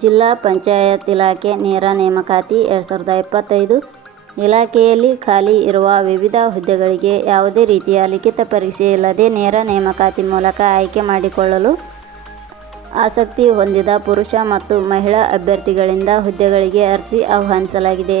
ಜಿಲ್ಲಾ ಪಂಚಾಯತ್ ಇಲಾಖೆ ನೇರ ನೇಮಕಾತಿ ಎರಡು ಸಾವಿರದ ಇಪ್ಪತ್ತೈದು ಇಲಾಖೆಯಲ್ಲಿ ಖಾಲಿ ಇರುವ ವಿವಿಧ ಹುದ್ದೆಗಳಿಗೆ ಯಾವುದೇ ರೀತಿಯ ಲಿಖಿತ ಪರೀಕ್ಷೆ ಇಲ್ಲದೆ ನೇರ ನೇಮಕಾತಿ ಮೂಲಕ ಆಯ್ಕೆ ಮಾಡಿಕೊಳ್ಳಲು ಆಸಕ್ತಿ ಹೊಂದಿದ ಪುರುಷ ಮತ್ತು ಮಹಿಳಾ ಅಭ್ಯರ್ಥಿಗಳಿಂದ ಹುದ್ದೆಗಳಿಗೆ ಅರ್ಜಿ ಆಹ್ವಾನಿಸಲಾಗಿದೆ.